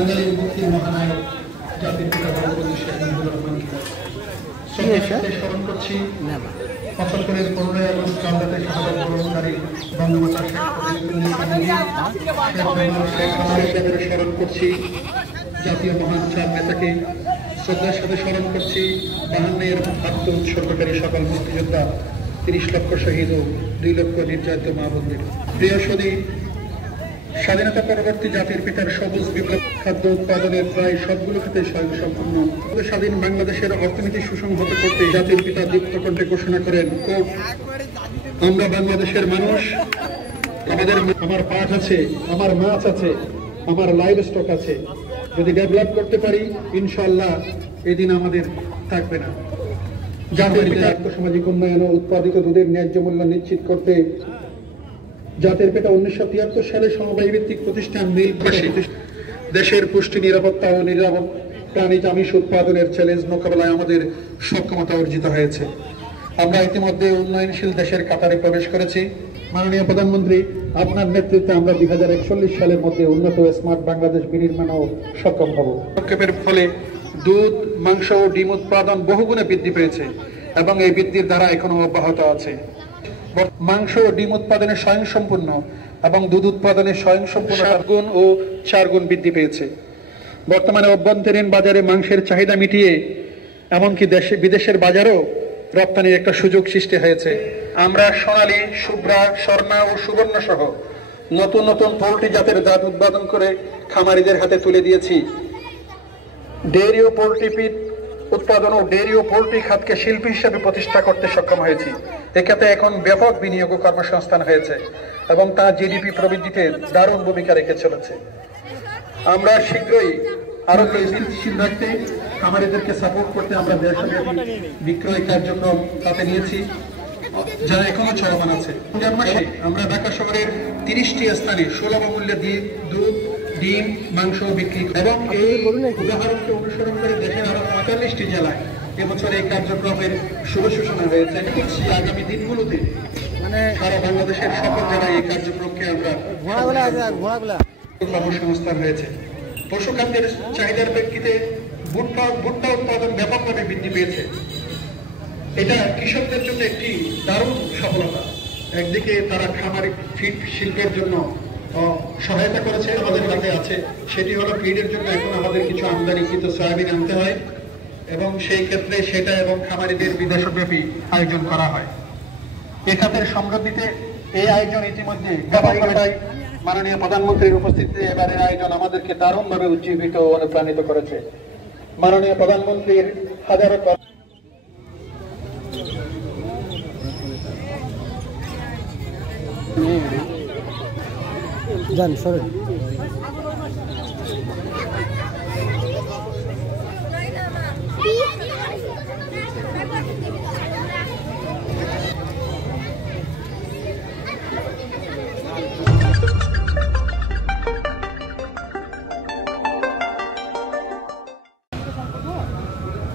বাঙালির মুক্তির মহানায়ক জাতির পিতা বঙ্গবন্ধু শেখ মুজিবুর রহমানকে স্মরণ করছি। ৭৫-এর ১৫ই আগস্ট কালরাতে শাহাদাত বরণকারী বঙ্গমাতা শেখ মুজিবুর স্মরণ করছি। জাতীয় মহান চার নেতাকে শ্রদ্ধার সাথে স্মরণ করছি। ৫২-এর আত্ম উৎসর্গকারী সকল মুক্তিযোদ্ধা, ৩০ লক্ষ শহীদ ও ২ লক্ষ নির্যাতিত মা বোনদের। প্রিয় সদী, স্বাধীনতা পরবর্তী জাতির পিতার সবুজ বিপ্লব খাদ্য উৎপাদনের প্রায় সবগুলো ক্ষেত্রে স্বয়ংসম্পূর্ণ স্বাধীন বাংলাদেশের অর্থনীতি সুসংহত করতে জাতির পিতা দীপ্ত কণ্ঠে ঘোষণা করেন, আমরা বাংলাদেশের মানুষ, আমার পাট আছে, আমার মাছ আছে, আমার লাইভ স্টক আছে, যদি ডেভেলপ করতে পারি ইনশাআল্লাহ এদিন আমাদের থাকবে না। জাতির পিতা আর্থসামাজিক উন্নয়ন ও উৎপাদিত দুধের ন্যায্য মূল্য নিশ্চিত করতে জাতির পিতা ১৯৭৩ সালে সমবায় ভিত্তিক প্রতিষ্ঠান মিল দেশের পুষ্টি নিরাপত্তা ও নিরাপদ প্রাণীজ আমিষ উৎপাদনের চ্যালেঞ্জ মোকাবেলায় আমাদের সক্ষমতা অর্জিত হয়েছে। আমরা ইতিমধ্যে উন্নয়নশীল দেশের কাতারে প্রবেশ করেছি। মাননীয় প্রধানমন্ত্রী, আপনার নেতৃত্বে আমরা ২০৪১ সালের মধ্যে উন্নত স্মার্ট বাংলাদেশ বিনির্মাণও সক্ষম হব। পদক্ষেপের ফলে দুধ, মাংস ও ডিম উৎপাদন বহুগুণে বৃদ্ধি পেয়েছে এবং এই বৃদ্ধির ধারা এখনো অব্যাহত আছে। মাংস ও ডিম উৎপাদনে স্বয়ংসম্পূর্ণ এবং দুধ উৎপাদনে স্বয়ংসম্পূর্ণ 7 গুণ ও 4 গুণ বৃদ্ধি পেয়েছে। বর্তমানে অভ্যন্তরীণ বাজারে মাংসের চাহিদা মিটিয়ে এমনকি বিদেশের বাজারও রপ্তানির একটা সুযোগ সৃষ্টি হয়েছে। আমরা সোনালী, শুভ্রা, স্বর্ণা ও সুবর্ণ সহ নতুন নতুন পোল্ট্রি জাতের জাত উৎপাদন করে খামারিদের হাতে তুলে দিয়েছি। ডেয়ারি ও পোল্ট্রি ফিড উৎপাদন ও ডেয়ারি ও পোল্ট্রি খাতকে শিল্পী হিসেবে প্রতিষ্ঠা করতে সক্ষম হয়েছি। এক্ষেত্রে এখন ব্যাপক বিনিয়োগ ও কর্মসংস্থান হয়েছে এবং তা জিডিপি প্রবৃদ্ধিতে দারুণ ভূমিকা রেখে চলেছে। আমরা শীঘ্রই আরো স্থিতিশীল রাখতে খামারিদেরকে সাপোর্ট করতে আমরা দেশব্যাপী বিক্রয় কার্যক্রম হাতে নিয়েছি, যা এখনো চলমান আছে। মাসে আমরা ঢাকা শহরের ৩০টি স্থানে সুলভ মূল্যে দুধ, ডিম, মাংস বিক্রি এবং এই উদাহরণকে অনুসরণ করে দেশের আরো ৪৫টি জেলায় এবছর এই কার্যক্রমের শুভ সূচনা হয়েছে। আগামী দিনগুলোতে সারা বাংলাদেশের সকল জেলায় এই কার্যক্রমকে আমরা কর্মসংস্থান হয়েছে। পশু খাদ্যের চাহিদার প্রেক্ষিতে ভুট্টা উৎপাদন ব্যাপকভাবে বৃদ্ধি পেয়েছে। এটা কৃষকদের জন্য একটি দারুণ সফলতা। একদিকে তারা খামারি ফিড শিল্পের জন্য সহায়তা করেছে, আমাদের হাতে আছে, সেটি হলো ফিডের জন্য এখন আমাদের কিছু আমদানিকৃত সয়াবিন আনতে হয় এবং সেই ক্ষেত্রে সেটা এবং খামারিদের বিদেশব্যাপী আয়োজন করা হয়। এ খাতের সমৃদ্ধিতে এই আয়োজন ইতিমধ্যে মাননীয় প্রধানমন্ত্রীর উপস্থিতিতে এবারের আয়োজন আমাদেরকে দারুণভাবে উজ্জীবিত ও অনুপ্রাণিত করেছে। মাননীয় প্রধানমন্ত্রীর হাজারো জান সরেন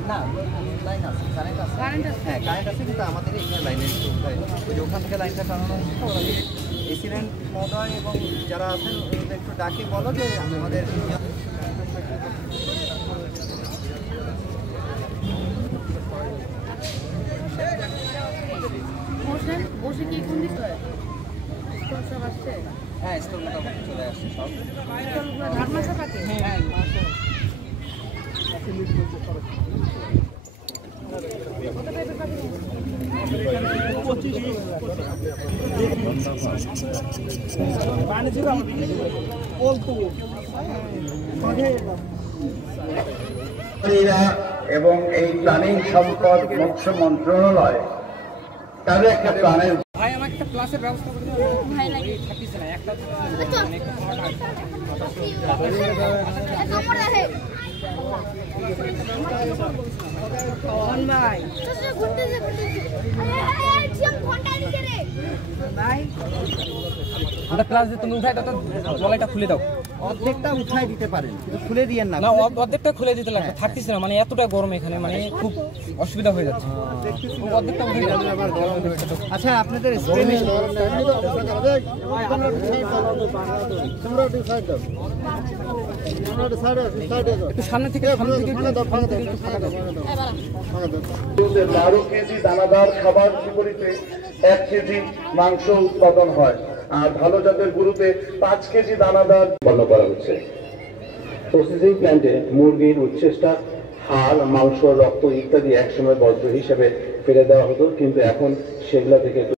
না লাইন আছে, কারেন্ট আছে, হ্যাঁ কারেন্ট আছে, কিন্তু আমাদের এখানে লাইনের ওই যে ওখান থেকে লাইনটা টানানো হচ্ছে। এসিডেন্ট মহোদয় এবং যারা আছেন ওদের একটু ডাকে বলো যে আমাদের হ্যাঁ স্টোর মোটামুটি চলে আসছে সব। হ্যাঁ এবং এই প্ল্যানিং সম্পদ মৎস্য মন্ত্রণালয় তাদের একটা প্ল্যানের ভাই আমার একটা ক্লাসের ব্যবস্থা করে দিন। ভাই লাগে থাকতেছে না একটা নম্বর আছে কোন ভাই ঘুরতেছে ঘন্টা দিতে রে ভাই আমরা ক্লাস যে তুমি উঠাই দাও তো বলাইটা খুলে দাও। অর্ধেকটা উঠাই দিতে পারেন, খুলে দিয়েন না। না অর্ধেকটা খুলে দিতে লাগবে, থাকতেছে না, মানে এতটা গরম এখানে, মানে খুব অসুবিধা হয়ে যাচ্ছে। অর্ধেকটা উঠে আবার গরম হয়ে যাচ্ছে। আচ্ছা আপনাদের স্প্রে মেশিন তোমরা ডিসাইড দাও। একটু সামনে থেকে একটু ফাঁকা দাও। 12 কেজি দানাদার খাবার বিপরীতে 1 কেজি মাংস উৎপাদন হয়, আর ভালো জাতের গরুতে 5 কেজি দানাদার উৎপন্ন করা হচ্ছে। প্রসেসিং প্ল্যান্টে মুরগির উচ্ছেষ্টা, হাড়, মাংস, রক্ত ইত্যাদি একসময় বর্জ্য হিসেবে ফেলে দেওয়া হতো, কিন্তু এখন সেগুলা থেকে